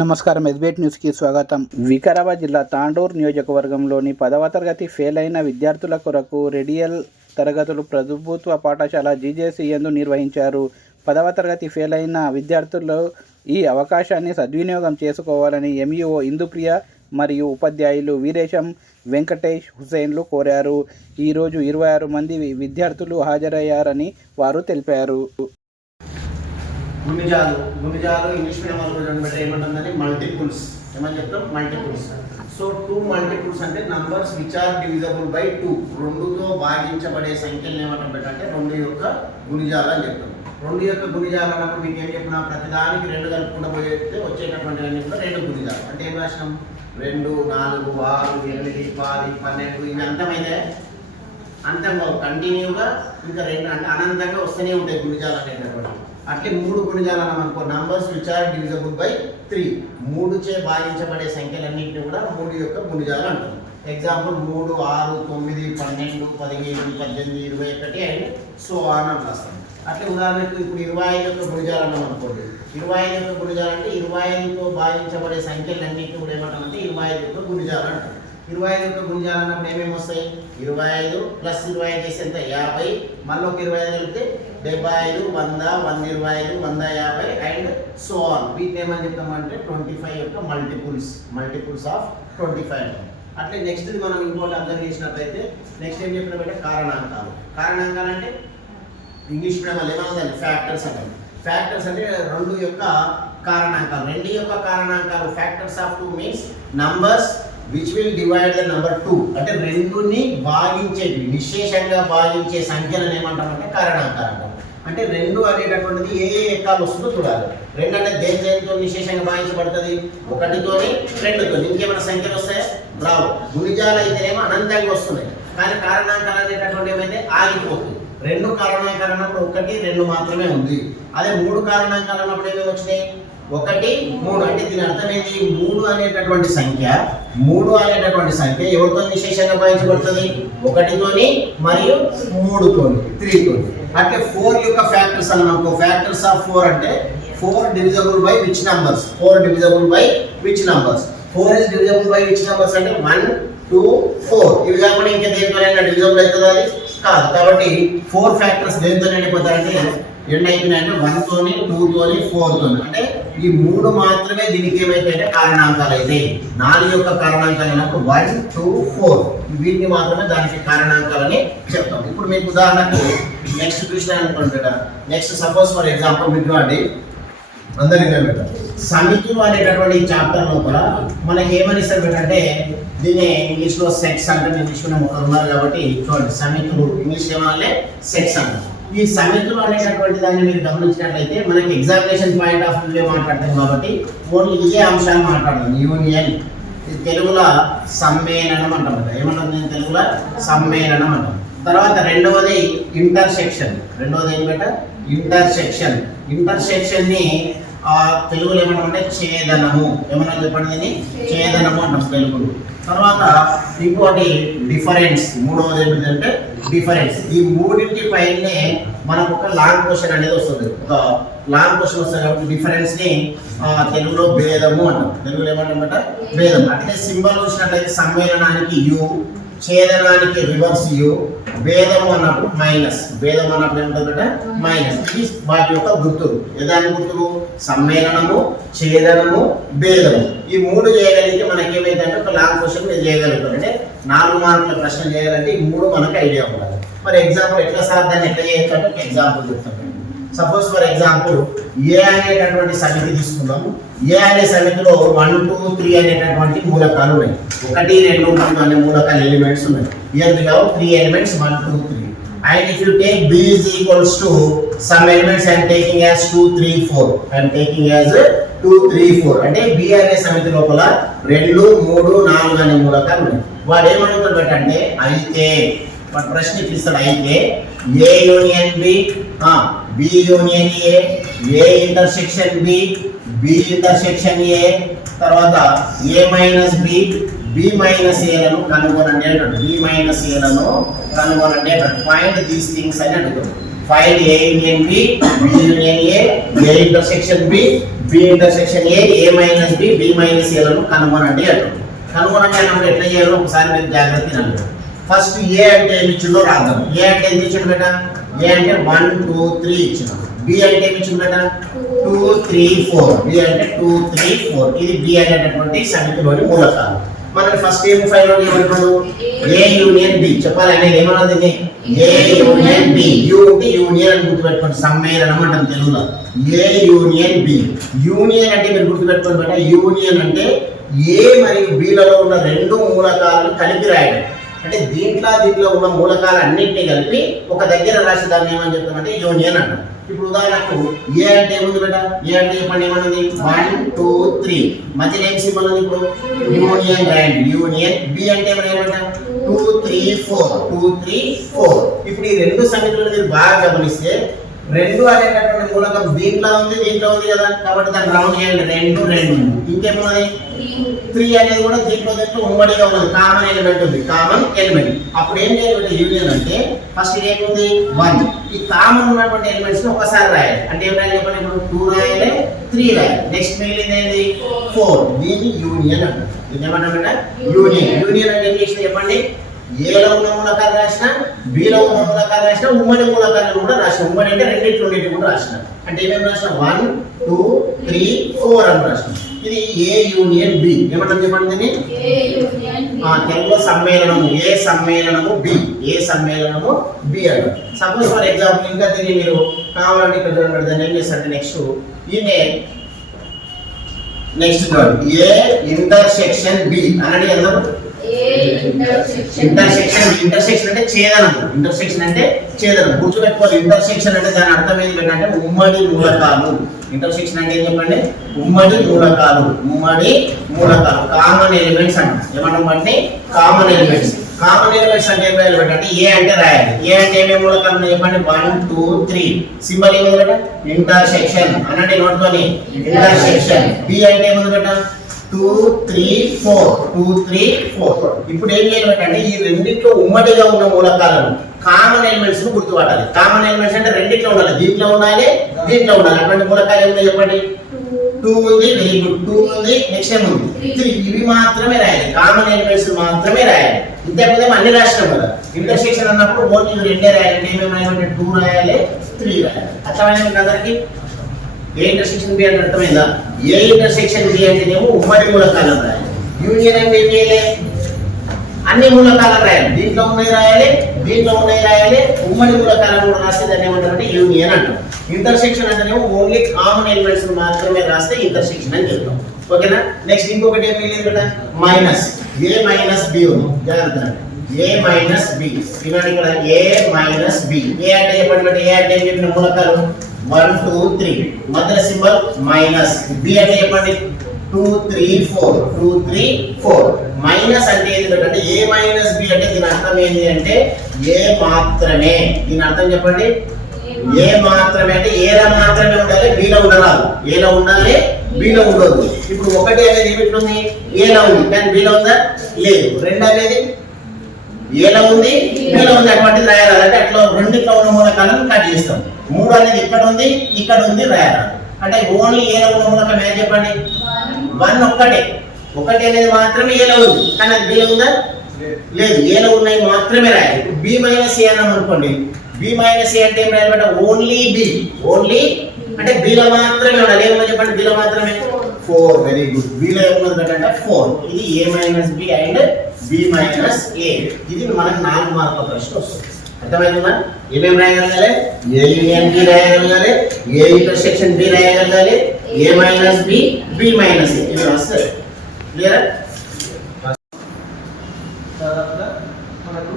నమస్కారం. ఎస్బీఐ న్యూస్కి స్వాగతం. వికారాబాద్ జిల్లా తాండూరు నియోజకవర్గంలోని 10వ తరగతి ఫెయిల్ అయిన విద్యార్థుల కొరకు రెడియల్ తరగతులు ప్రభుత్వ పాఠశాల జీజేసీ యందు నిర్వహించారు. 10వ తరగతి ఫెయిల్ అయిన విద్యార్థులు ఈ అవకాశాన్ని సద్వినియోగం చేసుకోవాలని ఎంఈఓ ఇందుప్రియ మరియు ఉపాధ్యాయులు వీరేశం, వెంకటేష్, హుసేన్లు కోరారు. ఈరోజు 26 మంది విద్యార్థులు హాజరయ్యారని వారు తెలిపారు. గుణిజాలు ఇంగ్లీష్ మీడియం వాళ్ళు బట్టి ఏమంటుందని మల్టిపుల్స్ ఏమని చెప్తాం, మల్టిపుల్స్. సో 2 మల్టిపుల్స్ అంటే numbers which are divisible by 2, 2తో భాగించబడే సంఖ్యలు ఏమంటాం అంటే 2 యొక్క గుణిజాలు అని చెప్తాం. 2 యొక్క గుణిజాలు అన్నప్పుడు మీకు ఏం చెప్పినా ప్రతిదానికి 2 కలుపుకుండా పోతే వచ్చేటటువంటివన్నీ కూడా 2 గుణిజాలు. అంటే ఏం రాసినాం, 2, 4, 6, 8, 10, 12 ఇవి అంతమైతే అంతంగా కంటిన్యూగా ఇంకా 2 అంటే అనంతంగా వస్తూనే ఉంటాయి గుణిజాలు అనేటటువంటి. అట్లే 3 గుణిజాలు అన్నాం అనుకో, numbers which are divisible by 3, 3 చే భాగించబడే సంఖ్యలన్నింటినీ కూడా 3 యొక్క గుణిజాలు అంటాం. ఎగ్జాంపుల్ 3, 6, 9, 12, 17, 18, 21 అండ్ సో ఆన్ అని రాస్తాం. అట్లే ఉదాహరణకు ఇప్పుడు 25 యొక్క గుణిజాలు అన్నాం అనుకోండి. 25 యొక్క గుణిజాలు అంటే 25తో భాగించబడే సంఖ్యలన్నింటినీ కూడా ఏమంటామంటే 25 యొక్క గుణిజాలు అంటాం. 25 యొక్క గుణిజాలు అన్నప్పుడు ఏమేమి వస్తాయి, 25 ప్లస్ 25 చేస్తే ఎంత 50, మళ్ళీ ఒక 25 కలిపితే 75, 100, 125, 150 అండ్ సో ఆన్. వీటిని ఏమని చెప్తామంటే 25 యొక్క మల్టిపుల్స్ ఆఫ్ 25 అంటాం. అట్లే నెక్స్ట్ మనం ఇంకోటి అబ్జర్వ్ చేసినట్లయితే నెక్స్ట్ ఏం చెప్పినట్టు కారణాంకాలు. కారణాంకాలు అంటే ఇంగ్లీష్ మీడియం వాళ్ళు ఏమన్నదండి ఫ్యాక్టర్స్ అంటారు. ఫ్యాక్టర్స్ అంటే 2 యొక్క కారణాంకాలు. 2 యొక్క కారణాంకాలు factors of 2 means numbers which will divide the number 2 అంటే 2ని భాగించేవి నిశేషంగా భాగించే సంఖ్యలను ఏమంటామంటే కారణాంకాలు అంటాం. అంటే 2 అనేటటువంటిది ఏ ఎక్కాలు వస్తుందో చూడాలి. 2 అంటే దేనితో నిశేషంగా భాగించబడుతుంది, 1తోని 2తోని. ఇంకేమైనా సంఖ్యలు వస్తాయా, రావు. గుణిజాలు అయితేనేమో అనంతంగా వస్తున్నాయి, కానీ కారణాంకాలు అనేటటువంటి ఏమైతే ఆగిపోతుంది. 2 కారణాంకాలు అన్నప్పుడు 1, 2 మాత్రమే ఉంది. అదే 3 కారణాంకాలు అన్నప్పుడు ఏమేమి వచ్చినాయి, 1, 3. అంటే దీని అర్థం ఏంటి, 3 అనేటటువంటి సంఖ్య ఎవరితో నిశేషంగా భావించబడుతుంది, 1తోని మరియు 3తోని, 3తోని. అంటే 4 యొక్క ఫ్యాక్టర్స్ అన్నమాట. ఫ్యాక్టర్స్ ఆఫ్ 4 అంటే 4 divisible by which numbers, 4 divisible by which numbers. 4 is divisible by which numbers అంటే 1, 2, 4. ఇవి కాకుండా ఇంకా దేనితోనైనా డివిజబుల్ అవుతుందా, అది కాదు. కాబట్టి 4 ఫ్యాక్టర్స్ దేనితో అయిపోతాయంటే ఎన్ని అయిపోయినాయంటే 1తోని, 2తోని, 4తోని. అంటే ఈ 3 మాత్రమే దీనికి ఏమైతే కారణాంకాలు అయితే. 4 యొక్క కారణాంకాలు అయినప్పుడు 1, 2, 4 వీటిని మాత్రమే దానికి కారణాంకాలని చెప్తాం. ఇప్పుడు మీకు ఉదాహరణకు నెక్స్ట్ చూసిన అనుకుంటా. నెక్స్ట్ సపోజ్ ఫర్ ఎగ్జాంపుల్ మీకు అండి అందరికీ సమితులు అనేటటువంటి చాప్టర్ లోపల మనకి ఏమని ఇస్తారు అంటే దీన్ని ఇంగ్లీష్లో సెట్స్ అంటే ఇంగ్లీష్లో ఒకరు ఉన్నారు కాబట్టి చూడండి, సమితులు ఇంగ్లీష్ ఏమన్నా సెట్స్ అంటారు. ఈ సమితులు అనేటటువంటి దాన్ని మీరు గమనించినట్లయితే మనకి ఎగ్జామినేషన్ పాయింట్ ఆఫ్ వ్యూ మాట్లాడతాం కాబట్టి ఓన్లీ ఇదే అంశాలు మాట్లాడదాం. యూనియన్, ఇది తెలుగులో సమ్మేళనం అంటాం కదా. ఏమంటాం నేను తెలుగులో సమ్మేళనం అంటాం. తర్వాత రెండవది ఇంటర్సెక్షన్. రెండవది ఏంటంటే ఇంటర్సెక్షన్ ని తెలుగులో ఏమంటామంటే ఛేదనము. ఏమన్నా చెప్పండి, దీన్ని ఛేదనము అంటాం తెలుగులో. తర్వాత ఇంకోటి డిఫరెన్స్. మూడవది ఏంటంటే డిఫరెన్స్. ఈ మూడింటి పైనే మనకు ఒక లాంగ్ క్వశ్చన్ అనేది వస్తుంది. ఒక లాంగ్ క్వశ్చన్ వస్తుంది కాబట్టి డిఫరెన్స్ ని తెలుగులో భేదము అంటాం. తెలుగులో ఏమంటామంటే భేదం. అట్లే సింబల్ చూసినట్లయితే సమ్మేళనానికి యు, ఛేదనానికి రివర్స్ యు, భేదము అన్నప్పుడు మైనస్. భేదం అన్నప్పుడు ఏమిటంటే మైనస్. ఇది వాటి యొక్క గుర్తులు. ఏదాని గుర్తులు, సమ్మేళనము, ఛేదనము, భేదము. ఈ 3 చేయగలిగితే మనకి ఏమైందంటే ఒక లాంగ్ క్వశ్చన్ మీరు చేయగలుగుతారు. అంటే 4 మార్కుల ప్రశ్న చేయాలంటే ఈ 3 మనకు ఐడియా ఉండాలి. మరి ఎగ్జాంపుల్ ఎట్లా సార్ దాన్ని ఎట్లా చేయొచ్చు అంటే ఒక ఎగ్జాంపుల్ చెప్తాను. సపోజ్ ఫర్ ఎగ్జాంపుల్ ఏ అనేటటువంటి సమితి తీసుకుందాము. ఏ అనే సమితిలో 1, 2, 3 అనేటటువంటి మూలకాలు ఉన్నాయి. 1, 2, 3 అనే మూలకాలు ఎలిమెంట్స్ ఉన్నాయి. Here we have 3 elements 1, 2, 3. And if you take B is equals to some elements I am taking as 2, 3, 4. I am taking as 2, 3, 4. అంటే B అనే సమితి లోపల 2, 3, 4 అనే మూలకాలు ఉన్నాయి. వాడు ఏమడుగుతాడు అంటే అయితే వాడు ప్రశ్న ఇస్తాడు, అయితే A union B, B union A intersection B, B intersection A, తర్వాత A minus B, B minus ఏలను కనుగొనండి అంటాడు. బి మైనస్ ఏలను కనుగొనండి అంటాడు. ఫైండ్ దీస్ థింగ్స్ అని అడుగుతాడు. Find A union B, B union A, A intersection B, B intersection A, A minus B, B minus A లను కనుగొనండి అంటారు. కనుగొనండి అన్నప్పుడు ఎట్లా చేయాలో ఒకసారి మీరు జాగ్రత్త వినండి. ఫస్ట్ ఏ అంటే ఏమి ఇచ్చిందో రాద్దాం. ఏ అంటే ఎంత ఇచ్చిండు బేట? ఏ అంటే 1 2 3 ఇచ్చిండు. బి అంటే ఏమి ఇచ్చిండు బేట? 2 3 4. బి అంటే 2 3 4. ఇది బి అనేటటువంటి సమితిలోని మూలకాలు. మనకి ఫస్ట్ ఏం ఫైల్ ఏమంటున్నాడు? ఏ యూనియన్ బి చెప్పాలి. అనేది ఏమన్నది? ఏ యూనియన్ బి. యు అంటే యూనియన్ అని గుర్తుపెట్టుకోండి, సమ్మేళనం అంటాం తెలుగులో. ఏ యూనియన్ బి. యూనియన్ అంటే మీరు గుర్తుపెట్టుకోండి బేట, యూనియన్ అంటే ఏ మరియు బిలలో ఉన్న రెండు మూలకాలను కలిపి రాయడం. అంటే దీంట్లో ఉన్న మూలకాలు అన్నింటినీ కలిపి ఒక దగ్గర రాసి దాన్ని ఏమని చెప్తామంటే యూనియన్ అంటాం. ఇప్పుడు ఉదాహరణకు ఏ అంటే ఏముంది బేట? ఏ అంటే చెప్పండి ఏమన్నది? 1 2 3. మధ్యలో ఏం సింబల్ ఉంది? ఇప్పుడు యూనియన్ రాయండి. యూనియన్. బి అంటే ఏమంట? 2 3 4. 2 3 4. ఇప్పుడు ఈ రెండు సమితులను మీరు బాగా గమనిస్తే 2 అనేటటువంటి మూలకం దీంట్లో ఉంది కదా, కాబట్టి దాన్ని రౌండ్ చేయండి. 2 2. ఇంకేమున్నది? 3 అనేది కూడా దీంట్లో ఉమ్మడిగా ఉన్నది, కామన్ ఎలిమెంట్ ఉంది, కామన్ ఎలిమెంట్. అప్పుడు ఏం చేయాలి? యూనియన్ అంటే ఫస్ట్ ఏముంది? 1. ఈ కామన్ ఉన్నటువంటి ఎలిమెంట్స్ ని ఒకసారి రాయాలి. అంటే ఏం రాయాలి చెప్పండి? ఇప్పుడు 2 రాయాలి, 3 రాయాలి, నెక్స్ట్ మిగిలింది ఏంటి? 4. దీన్ని యూనియన్ అంటారు. ఇది ఏమంటారంటే యూనియన్. యూనియన్ అంటే ఏం చేసింది చెప్పండి? ఏలో ఉన్న మూలకాలు రాసిన, బిలో ఉన్న మూలకాలు రాసిన, ఉమ్మడి మూలకాలను కూడా రాసిన. ఉమ్మడి అంటే రెండింటి కూడా రాసిన. అంటే ఏమేమి రాసిన? 1 2 3 4 అని రాసిన. ఇది ఏ యూనియన్ బి. ఏమంటారు చెప్పండి? తెలుగులో సమ్మేళనము. ఏ సమ్మేళనము బి. ఏ సమ్మేళనము బి అంటారు. సపోజ్ ఫర్ ఎగ్జాంపుల్ ఇంకా దీన్ని మీరు కావాలంటే ఇక్కడ చూడండి, దాన్ని ఏం చేస్తారంటే నెక్స్ట్ ఏ ఇంటర్సెక్షన్ బి అనండి. అందరూ ఇంటర్సెక్షన్ అంటే ఛేదనం. ఇంటర్సెక్షన్ అంటే ఛేదనం. గుర్తుపెట్టుకోవాలి. ఇంటర్సెక్షన్ అంటే దాని అర్థం ఏంటంటే ఉమ్మడి మూలకాలు. ఇంటర్సెక్షన్ అంటే ఏం చెప్పండి? ఉమ్మడి మూలకాలు. ఉమ్మడి మూలకాలు, కామన్ ఎలిమెంట్స్ అంటాం. ఏమంటే కామన్ ఎలిమెంట్స్. కామన్ ఎలిమెంట్స్ అంటే ఏం రాయాలి అంటే ఏ అంటే రాయాలి. ఏ అంటే ఏమేమి మూలకాలు చెప్పండి? 1 2 3. సింబల్ ఏముంది బేట? ఇంటర్సెక్షన్ అనండి నోట్తోని. ఇంటర్సెక్షన్. బి అంటే ఏముంది బేట? 2 3 4. 2 3 4. ఇప్పుడు ఏం చేయాలంటే ఈ రెండిట్లో ఉమ్మడిగా ఉన్న మూలకాలను, కామన్ ఎలిమెంట్స్ ను గుర్తుపట్టాలి. కామన్ ఎలిమెంట్స్ అంటే రెండిట్లో ఉండాలి, దీంట్లో ఉండాలి, దీంట్లో ఉండాలి. అటువంటి మూలకాలు ఏమున్నాయి చెప్పండి? 2 ఉంది, వెరీ గుడ్. 2 ఉంది, నెక్స్ట్ ఏముంది? 3. ఇవి మాత్రమే రాయాలి, కామన్ ఎలిమెంట్స్ మాత్రమే రాయాలి. ఇంతకుముందే అన్ని రాసినాం కదా. ఇంటర్సెక్షన్ అన్నప్పుడు ఓన్లీ ఇవి రెండే రాయాలి. ఏమేమి రాయాలంటే 2 రాయాలి, 3 రాయాలి. అర్థమైంది మీకు అందరికి? ఏ ఇంటర్సెక్షన్ బి అంటే అర్థమైందా? ఏ ఇంటర్సెక్షన్ బి అంటేనేమో ఉమ్మడి మూలకాలను రాయాలి. యూనియన్ అంటే ఏం చేయాలి? అన్ని మూలకాలను రాయాలి. దీంట్లో ఉన్నాయి రాయాలి, దీంట్లో ఉన్నాయి రాయాలి, ఉమ్మడి మూలకాలను కూడా రాస్తే దాన్ని ఏమంటారంటే యూనియన్ అంటాం. ఇంటర్సెక్షన్ అంటేనేమో ఓన్లీ కామన్ ఎలిమెంట్స్ మాత్రమే రాస్తే ఇంటర్సెక్షన్ అని చెప్తాం. ఓకేనా? నెక్స్ట్ ఇంకొకటి ఏం మిగిలింది కదా? మైనస్. ఏ మైనస్ బి ఉంది, జాగ్రత్త. ఏ మైనస్ బి. ఇలాంటి ఇక్కడ ఏ మైనస్ బి. ఏ అంటే చెప్పండి? ఏ అంటే చెప్పిన మూలకాలు 1 2 3. మధ్య సింబల్ మైనస్. బి అంటే చెప్పండి? 2 3 4. 2 3 4. మైనస్ అంటే ఏంటంటే ఏ మైనస్ బి అంటే దీని అర్థం ఏంటి అంటే ఏ మాత్రమే. దీని అర్థం చెప్పండి? ఏ మాత్రమే అంటే ఏలో మాత్రమే ఉండాలి, బిలో ఉండరాదు. ఏలో ఉండాలి, బిలో ఉండదు. ఇప్పుడు 1 అనేది ఏమిటి? ఏలో ఉంది, కానీ బిలో ఉందా? లేదు. 2 అనేది ఏలో ఉంది, బిలో ఉంది, అటువంటిది రాయాలి. అంటే అట్లా రెండిట్లో ఉన్న మూలకాలను కట్ చేస్తాం. 3 అనేది ఇక్కడ ఉంది, ఇక్కడ ఉంది, రాయాలి. అంటే ఓన్లీ ఏలో ఉన్న మూలకం ఏం చెప్పండి? 1 ఒక్కటే. 1 అనేది మాత్రమే ఏలో ఉంది, కానీ అది బిలో ఉందా? లేదు. ఏలో ఉన్నాయి మాత్రమే రాయాలి. బి మైనస్ ఏ అన్నాం అనుకోండి. బి మైనస్ ఏ అంటే ఏం రాయాలంటే ఓన్లీ బి. ఓన్లీ అంటే బిలో మాత్రమే ఉండాలి. ఏమన్నా చెప్పండి? బిలో మాత్రమే 4. Very good. బిలో ఏమున్నది అంటే 4. ఇది A minus B and B minus A. ఇది మనకు 4 మార్కుల ప్రశ్న వస్తుంది. అర్థమైందా? ఏమేమి రాయగలగాలి? ఏ యూనియన్ బి రాయగలగాలి, ఏ ఇంటర్సెక్షన్ బి రాయగలగాలి, A minus B, B minus A. ఇది వస్తుంది. క్లియరా? దాదాపుగా మనకు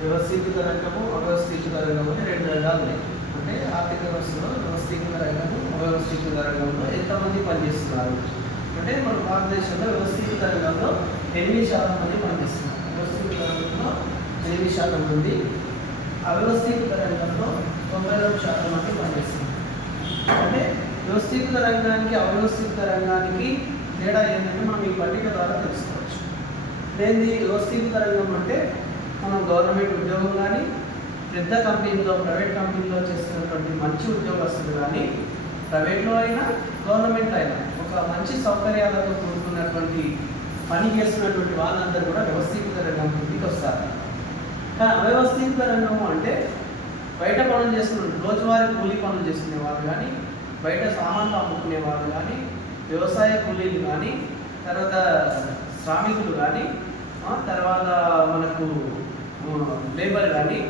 వ్యవస్థీకృత రంగము, అవ్యవస్థీకృత రంగము అని 2 రంగాలు ఉన్నాయి. అంటే ఆర్థిక వ్యవస్థలో వ్యవస్థీకృత రంగము, అవ్యవస్థీకృత రంగంలో ఎంతమంది పనిచేస్తున్నారు అంటే మన భారతదేశంలో వ్యవస్థీకృత రంగంలో 8% మంది పనిచేస్తున్నారు. వ్యవస్థీకృత రంగంలో 8% మంది, అవ్యవస్థీకృత రంగంలో 92% మంది పనిచేస్తున్నారు. అంటే వ్యవస్థీకృత రంగానికి, అవ్యవస్థీకృత రంగానికి తేడా ఏంటంటే మనం ఈ పట్టిక ద్వారా తెలుసుకోవచ్చు. లేని వ్యవస్థీకృత రంగం అంటే మనం గవర్నమెంట్ ఉద్యోగం కానీ, పెద్ద కంపెనీలో ప్రైవేట్ కంపెనీలో చేస్తున్నటువంటి మంచి ఉద్యోగస్తులు కానీ ప్రైవేట్లో అయినా గవర్నమెంట్లో అయినా ఒక మంచి సౌకర్యాలతో కూడుకున్నటువంటి పని చేస్తున్నటువంటి వాళ్ళందరూ కూడా వ్యవస్థీకృత రంగం కిందికి వస్తారు. కానీ అవ్యవస్థీకృత రంగము అంటే బయట పనులు చేసుకునే రోజువారీ కూలీ పనులు చేసుకునే వాళ్ళు కానీ, బయట సామాన్లు అమ్ముకునే వాళ్ళు కానీ, వ్యవసాయ కూలీలు కానీ, తర్వాత శ్రామికులు కానీ, తర్వాత మనకు లేబర్ కానీ,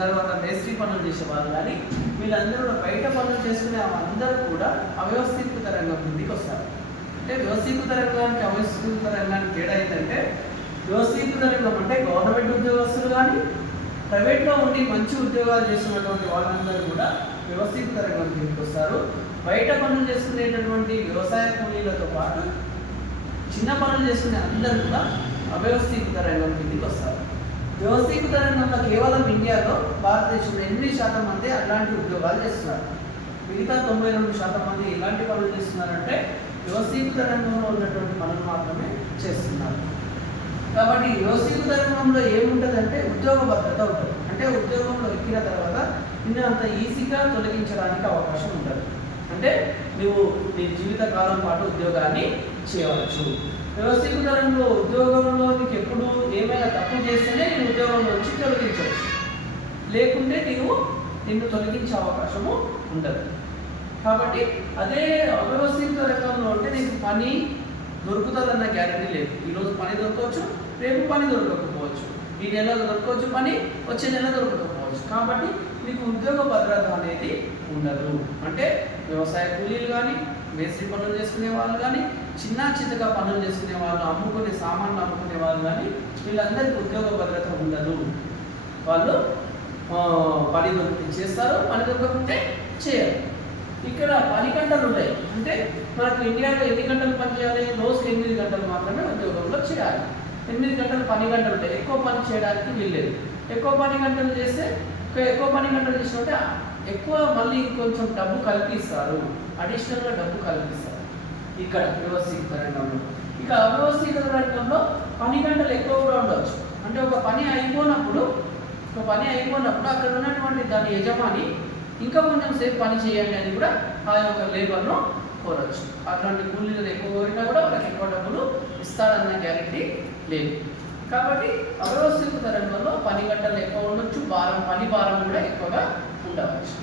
తర్వాత మేస్త్రీ పనులు చేసే వాళ్ళు కానీ, వీళ్ళందరూ బయట పనులు చేసుకునే అందరూ కూడా అవ్యవస్థీకృత రంగం కిందికి వస్తారు. అంటే వ్యవస్థీకృత రంగానికి అవ్యవస్థీకృత రంగానికి తేడా ఏంటంటే, వ్యవస్థీకృత రంగం అంటే గవర్నమెంట్ ఉద్యోగస్తులు కానీ, ప్రైవేట్లో ఉండి మంచి ఉద్యోగాలు చేస్తున్నటువంటి వాళ్ళందరూ కూడా వ్యవస్థీకృత రంగం కిందికి వస్తారు. బయట పనులు చేసుకునేటటువంటి వ్యవసాయ కూలీలతో పాటు చిన్న పనులు చేసుకునే అందరూ కూడా అవ్యవస్థీకృత రంగం కిందికి వస్తారు. వ్యవస్థీకృత రంగంలో కేవలం ఇండియాలో భారతదేశంలో 8% మంది అలాంటి ఉద్యోగాలు చేస్తున్నారు. మిగతా 92% మంది ఎలాంటి పనులు చేస్తున్నారంటే వ్యవస్థీకృత రంగంలో ఉన్నటువంటి పనులు మాత్రమే చేస్తున్నారు. కాబట్టి వ్యవస్థీకృత రంగంలో ఏముంటుందంటే ఉద్యోగ భద్రత ఉంటుంది. అంటే ఉద్యోగంలో ఎక్కిన తర్వాత నిన్ను అంత ఈజీగా తొలగించడానికి అవకాశం ఉండదు. అంటే నువ్వు నీ జీవితకాలం పాటు ఉద్యోగాన్ని చేయవచ్చు. వ్యవస్థీకృత రంగంలో ఉద్యోగంలో నీకు ఎప్పుడు ఏమైనా తప్పు చేస్తేనే నేను ఉద్యోగంలో వచ్చి తొలగించవచ్చు, లేకుంటే నిన్ను తొలగించే అవకాశము ఉండదు. కాబట్టి అదే అవ్యవస్థీకృత రంగంలో ఉంటే నీకు పని దొరుకుతుందన్న గ్యారెంటీ లేదు. ఈరోజు పని దొరకవచ్చు, రేపు పని దొరకకపోవచ్చు, ఈ నెలలో దొరకవచ్చు పని, వచ్చే నెల దొరకకపోవచ్చు. కాబట్టి మీకు ఉద్యోగ భద్రత అనేది ఉండదు. అంటే వ్యవసాయ కూలీలు కానీ, మేస్త్రీ పనులు చేసుకునే వాళ్ళు కానీ, చిన్న చిన్నగా పనులు చేసుకునే వాళ్ళు, అమ్ముకునే సామాన్లు అమ్ముకునే వాళ్ళు కానీ, వీళ్ళందరికీ ఉద్యోగ భద్రత ఉండదు. వాళ్ళు పని దొరికి చేస్తారు, పని దొరకకుంటే చేయరు. ఇక్కడ 10 గంటలు ఉంటాయి. అంటే మనకు ఇండియాలో ఎన్ని గంటలు పని చేయాలి? రోజుకి 8 గంటలు మాత్రమే ఉద్యోగంలో చేయాలి. 8 గంటలు పని గంటలు ఉంటాయి. ఎక్కువ పని చేయడానికి వీల్లేదు. ఎక్కువ పని గంటలు చేస్తే ఎక్కువ పని గంటలు చేసినట్టే ఎక్కువ మళ్ళీ ఇంకొంచెం డబ్బు కల్పిస్తారు, అడిషనల్గా డబ్బు కల్పిస్తారు ఇక్కడ వ్యవస్థీకృత రంగంలో. ఇక అవ్యవస్థీకృత రంగంలో పని గంటలు ఎక్కువ కూడా ఉండవచ్చు. అంటే ఒక పని అయిపోయినప్పుడు అక్కడ ఉన్నటువంటి దాని యజమాని ఇంకా కొంచెం సేపు పని చేయండి అని కూడా ఆ యొక్క లేబర్ను కోరవచ్చు. అట్లాంటి కూలీలు ఎక్కువ కోరినా కూడా వాళ్ళకి ఎక్కువ డబ్బులు ఇస్తాడన్న గ్యారెంటీ లేదు. కాబట్టి అవ్యవస్థీకృత రంగంలో పని గంటలు ఎక్కువ ఉండొచ్చు, పని భారం కూడా ఎక్కువగా ఉండవచ్చు.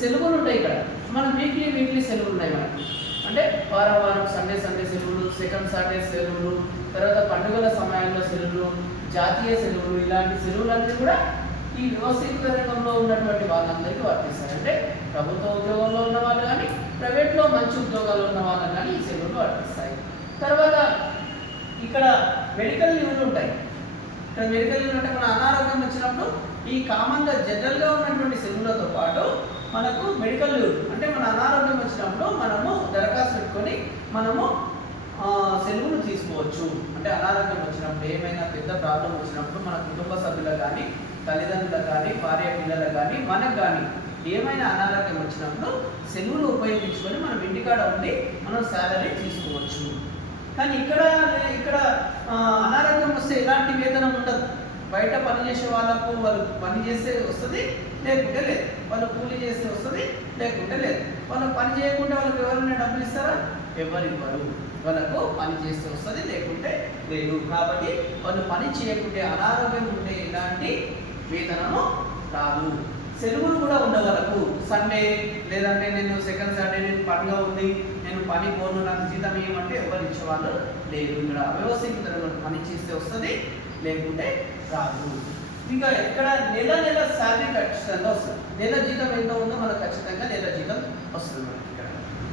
సెలవులు ఉంటాయి ఇక్కడ. మనం వీక్లీ సెలవులు ఉన్నాయి మనకి. అంటే వారం సండే సెలవులు, సెకండ్ సాటర్డే సెలవులు, తర్వాత పండుగల సమయాల్లో సెలవులు, జాతీయ సెలవులు, ఇలాంటి సెలవులన్నీ కూడా ఈ వ్యవస్థీకృత రంగంలో ఉన్నటువంటి వాళ్ళందరికీ వర్తిస్తారు. అంటే ప్రభుత్వ ఉద్యోగాల్లో ఉన్న వాళ్ళు కానీ, ప్రైవేట్లో మంచి ఉద్యోగాలు ఉన్న వాళ్ళని కానీ ఈ సెలవులు వర్తిస్తాయి. తర్వాత ఇక్కడ మెడికల్ లీవ్లు ఉంటాయి. ఇక్కడ మెడికల్ లీవ్లు అంటే మన అనారోగ్యం వచ్చినప్పుడు ఈ కామన్గా జనరల్గా ఉన్నటువంటి సెలవులతో పాటు మనకు మెడికల్ లీవ్ అంటే మన అనారోగ్యం వచ్చినప్పుడు మనము దరఖాస్తు పెట్టుకొని మనము సెలవులు తీసుకోవచ్చు. అంటే అనారోగ్యం వచ్చినప్పుడు, ఏమైనా పెద్ద ప్రాబ్లం వచ్చినప్పుడు మన కుటుంబ సభ్యులకు కానీ, తల్లిదండ్రులకు కానీ, భార్య పిల్లలకు కానీ, మనకు కానీ ఏమైనా అనారోగ్యం వచ్చినప్పుడు సెలవులు ఉపయోగించుకొని మనం ఇంటికాడ ఉండి మనం శాలరీ తీసుకోవచ్చు. కానీ ఇక్కడ అనారోగ్యం వస్తే ఎలాంటి వేతనం ఉండదు. బయట పని చేసే వాళ్ళకు వాళ్ళు పని చేస్తే వస్తుంది, లేకుంటే లేదు. వాళ్ళు కూలీ చేస్తే వస్తుంది, లేకుంటే లేదు. వాళ్ళు పని చేయకుండా వాళ్ళకి ఎవరైనా డబ్బులు ఇస్తారా? ఎవరు ఇవ్వరు. వాళ్ళకు పని చేస్తే వస్తుంది, లేకుంటే లేదు. కాబట్టి వాళ్ళు పని చేయకుంటే, అనారోగ్యం ఉంటే ఎలాంటి వేతనము రాదు. సెలవులు కూడా ఉండవు వాళ్ళకు. సండే లేదంటే నేను సెకండ్ సాటర్డే నేను పండుగ ఉంది, నేను పని పోను, నాకు జీతం ఏమంటే ఎవరు ఇచ్చేవాళ్ళు లేదు. ఇక్కడ అవ్యవస్థీకృత పని చేస్తే వస్తుంది, లేకుంటే రాదు. ఇంకా ఇక్కడ నెల శాలరీ ఖచ్చితంగా వస్తుంది. నెల జీతం ఎంత ఉందో మనకు ఖచ్చితంగా నెల జీతం వస్తుంది. మనకి ఇక్కడ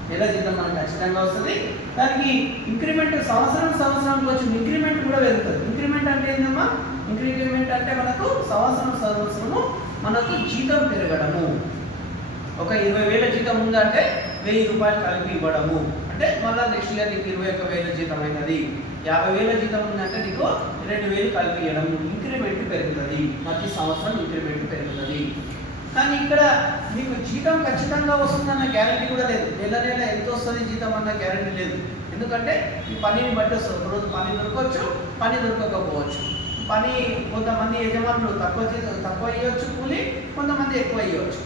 నెల జీతం మనకు ఖచ్చితంగా వస్తుంది. దానికి ఇంక్రిమెంట్ సంవత్సరానికి వచ్చి ఇంక్రిమెంట్ కూడా వెళ్తుంది. ఇంక్రిమెంట్ అంటే ఏంటమ్మా? ఇంక్రిమెంట్ అంటే మనకు సంవత్సరము మనకు జీతం పెరగడము. ఒక 20,000 జీతం ఉందంటే 1,000 రూపాయలు కలిపి ఇవ్వడము. అంటే మళ్ళీ నెక్స్ట్ ఇయర్ నీకు 21,000 జీతం అయినది. 50,000 జీతం ఉందంటే నీకు 2,000 కలిపి ఇవ్వడం. ఇంక్రిమెంట్ పెరుగుతుంది, ప్రతి సంవత్సరం ఇంక్రిమెంట్ పెరుగుతుంది. కానీ ఇక్కడ మీకు జీతం ఖచ్చితంగా వస్తుందన్న గ్యారెంటీ కూడా లేదు. నెల ఎంత వస్తుంది జీతం అన్న గ్యారెంటీ లేదు. ఎందుకంటే ఈ పనిని బట్టి వస్తుంది. ఒకరోజు పని దొరకవచ్చు, పని దొరకకపోవచ్చు. పని కొంతమంది యజమానులు తక్కువ ఇవ్వచ్చు కూలి, కొంతమంది ఎక్కువ ఇవ్వచ్చు.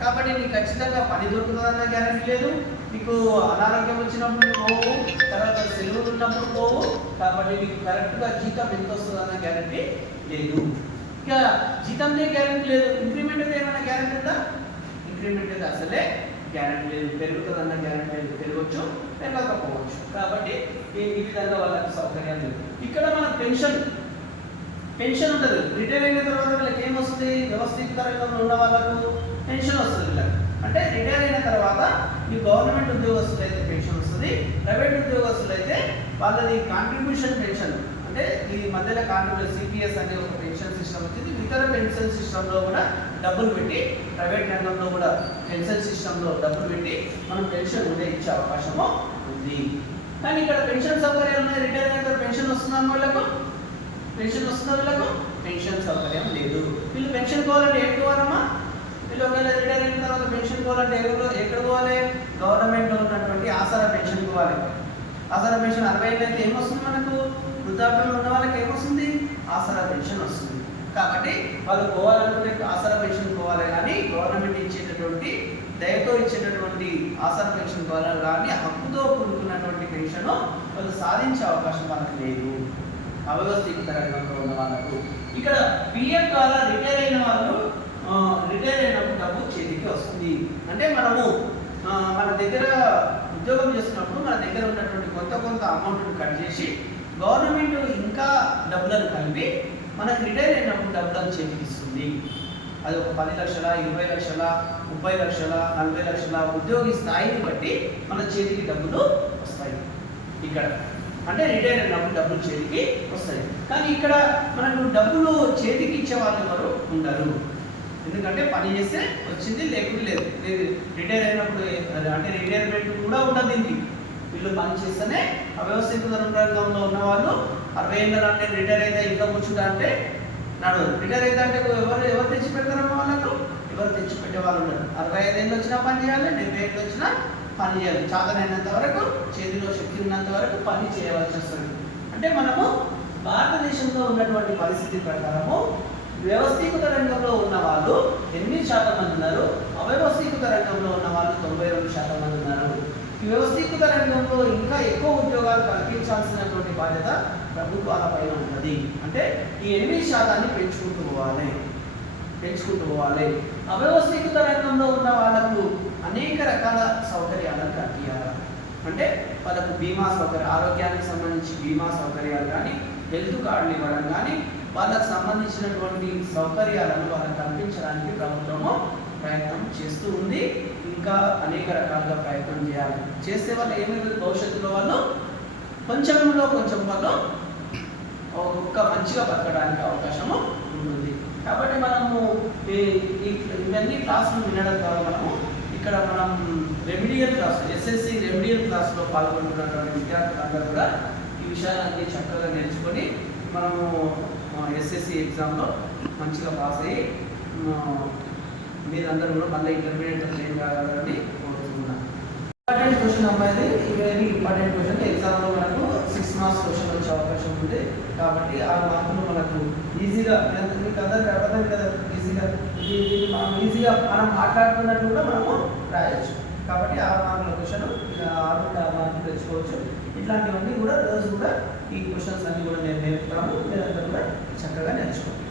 కాబట్టి నీకు ఖచ్చితంగా పని దొరుకుతుందన్న గ్యారెంటీ లేదు, నీకు అనారోగ్యం వచ్చినప్పుడు పోవు, తర్వాత సెలవులు ఉన్నప్పుడు పోవు. కాబట్టి నీకు కరెక్ట్గా జీతం ఎంత వస్తుందన్న గ్యారెంటీ లేదు. ఇక జీతందే గ్యారెంటీ లేదు, ఇంక్రిమెంట్ అయితే ఏమైనా గ్యారెంటీ ఉందా? ఇంక్రిమెంట్ అయితే అసలే గ్యారెంటీ లేదు. పెరుగుతుందన్న గ్యారెంటీ లేదు, పెరగవచ్చు పెరగకపోవచ్చు. కాబట్టి ఈ విధంగా వాళ్ళకి సౌకర్యాలు లేవు. ఇక్కడ మన పెన్షన్ ఉంటుంది. రిటైర్ అయిన తర్వాత వీళ్ళకి ఏమొస్తుంది? వ్యవస్థీకృత రంగంలో ఉన్న వాళ్ళకు పెన్షన్ వస్తుంది. వీళ్ళకి అంటే రిటైర్ అయిన తర్వాత ఈ గవర్నమెంట్ ఉద్యోగస్తులు అయితే పెన్షన్ వస్తుంది, ప్రైవేట్ ఉద్యోగస్తులు అయితే వాళ్ళది కాంట్రిబ్యూషన్ పెన్షన్, అంటే ఈ మధ్యలో కాంట్రిబ్యూషన్ సిపిఎస్ అనే ఒక పెన్షన్ సిస్టమ్ వచ్చింది. ఇతర పెన్షన్ సిస్టంలో కూడా డబ్బులు పెట్టి, ప్రైవేట్ రంగంలో కూడా పెన్షన్ సిస్టంలో డబ్బులు పెట్టి మనం పెన్షన్ కూడా ఇచ్చే అవకాశము ఉంది. కానీ ఇక్కడ పెన్షన్ సౌకర్యాలు ఉన్నాయి. రిటైర్ అయిన తర్వాత పెన్షన్ వస్తుందని వాళ్ళకు పెన్షన్ వస్తున్న వీళ్ళకు పెన్షన్ సౌకర్యం లేదు. వీళ్ళు పెన్షన్ పోవాలంటే ఎక్కడ పోవాలమ్మా? వీళ్ళు ఒకవేళ రిటైర్ అయిన తర్వాత పెన్షన్ పోవాలంటే ఎక్కడ పోవాలి? గవర్నమెంట్లో ఉన్నటువంటి ఆసరా పెన్షన్ పోవాలి. ఆసరా పెన్షన్ 60 ఏళ్ళు అయితే ఏమొస్తుంది మనకు? వృద్ధాప్యంలో ఉన్న వాళ్ళకి ఏమొస్తుంది? ఆసరా పెన్షన్ వస్తుంది. కాబట్టి వాళ్ళు పోవాలనుకుంటే ఆసరా పెన్షన్ పోవాలి, కానీ గవర్నమెంట్ ఇచ్చేటటువంటి దయతో ఇచ్చేటటువంటి ఆసరా పెన్షన్ పోవాలి, కానీ హక్కుతో కూడుకున్నటువంటి పెన్షన్ వాళ్ళు సాధించే అవకాశం వాళ్ళకి లేదు, అవ్యవస్థీకృత రంగంలో ఉన్న వాళ్ళకు. ఇక్కడ పిఎఫ్ ద్వారా రిటైర్ అయిన వాళ్ళు రిటైర్ అయినప్పుడు డబ్బు చేతికి వస్తుంది. అంటే మనము మన దగ్గర ఉద్యోగం చేస్తున్నప్పుడు మన దగ్గర ఉన్నటువంటి కొంత అమౌంట్ని కట్ చేసి గవర్నమెంట్ ఇంకా డబ్బులను కలిపి మనకు రిటైర్ అయినప్పుడు డబ్బులను చేతికి ఇస్తుంది. అది ఒక 10 లక్షల, 20 లక్షల, 30 లక్షల, 40 లక్షల ఉద్యోగి స్థాయిని బట్టి మన చేతికి డబ్బులు వస్తాయి. ఇక్కడ అంటే రిటైర్ అయినప్పుడు డబ్బులు చేతికి వస్తాయి. కానీ ఇక్కడ మనకు డబ్బులు చేతికి ఇచ్చే వాళ్ళు ఎవరు ఉండరు. ఎందుకంటే పని చేస్తే వచ్చింది, లేకుండా లేదు. రిటైర్ అయినప్పుడు అంటే రిటైర్మెంట్ కూడా ఉండదు దీనికి. వీళ్ళు పని చేస్తేనే అవ్యవస్థీకృత రంగంలో ఉన్న వాళ్ళు 60 ఏళ్ళ అంటే రిటైర్ అయితే ఇంట్లో కూర్చుంటా అంటే నడవదు. రిటైర్ అయితే అంటే ఎవరు తెచ్చి పెడతారమ్మా వాళ్ళకు? ఎవరు తెచ్చి పెట్టే వాళ్ళు ఉండరు. 65 ఏళ్ళు వచ్చినా పని చేయాలి, 70 ఏళ్ళు వచ్చినా పని చేయాలి. చాతనైనంత వరకు, చేతిలో శక్తి ఉన్నంత వరకు పని చేయవలసి వస్తుంది. అంటే మనము భారతదేశంలో ఉన్నటువంటి పరిస్థితి ప్రకారము వ్యవస్థీకృత రంగంలో ఉన్న వాళ్ళు 8% మంది ఉన్నారు, అవ్యవస్థీకృత రంగంలో ఉన్న వాళ్ళు 92% మంది ఉన్నారు. ఈ వ్యవస్థీకృత రంగంలో ఇంకా ఎక్కువ ఉద్యోగాలు కల్పించాల్సినటువంటి బాధ్యత ప్రభుత్వాల పైన ఉంటుంది. అంటే ఈ 8% పెంచుకుంటూ పోవాలి. అవ్యవస్థీకృత రంగంలో ఉన్న వాళ్ళకు అనేక రకాల సౌకర్యాలను కల్పించాలి. అంటే వాళ్ళకు బీమా సౌకర్యం, ఆరోగ్యానికి సంబంధించి బీమా సౌకర్యాలు కానీ, హెల్త్ కార్డులు ఇవ్వడం కానీ, వాళ్ళకు సంబంధించినటువంటి సౌకర్యాలను వాళ్ళకు కల్పించడానికి ప్రభుత్వము ప్రయత్నం చేస్తూ ఉంది. ఇంకా అనేక రకాలుగా ప్రయత్నం చేస్తే వాళ్ళు ఏమైతుంది? భవిష్యత్తులో వాళ్ళు కొంచెంలో కొంచెం వాళ్ళు ఒక మంచిగా బతకడానికి అవకాశము ఉంటుంది. కాబట్టి మనము ఇవన్నీ క్లాసులు వినడం ద్వారా మనము ఇక్కడ మనం రెమిడియల్ క్లాస్, ఎస్ఎస్సి రెమిడియల్ క్లాస్లో పాల్గొంటున్నటువంటి విద్యార్థులందరూ కూడా ఈ విషయాలన్నీ చక్కగా నేర్చుకొని మనము ఎస్ఎస్సి ఎగ్జామ్లో మంచిగా పాస్ అయ్యి మీరందరూ కూడా మళ్ళీ ఇంటర్మీడియట్ ట్రైన్ కావాలని కోరుతున్నాను. ఇంపార్టెంట్ క్వశ్చన్ అమ్మాయి, వెరీ ఇంపార్టెంట్ క్వశ్చన్. ఎగ్జామ్లో మనకు 6 మార్క్స్ క్వశ్చన్ వచ్చే అవకాశం ఉంది. కాబట్టి 6 మార్కులు మనకు ఈజీగా, మీకు అందరికీ అర్థం కదా, ఈజీగా మనం మాట్లాడుతున్నట్టు కూడా మనము రాయొచ్చు. కాబట్టి 6 మార్కుల క్వశ్చన్ 6 మార్కులు తెచ్చుకోవచ్చు. ఇట్లాంటివన్నీ కూడా రోజు కూడా ఈ క్వశ్చన్స్ అన్నీ కూడా నేను నేర్పుతాము, మీరందరూ కూడా చక్కగా నేర్చుకోండి.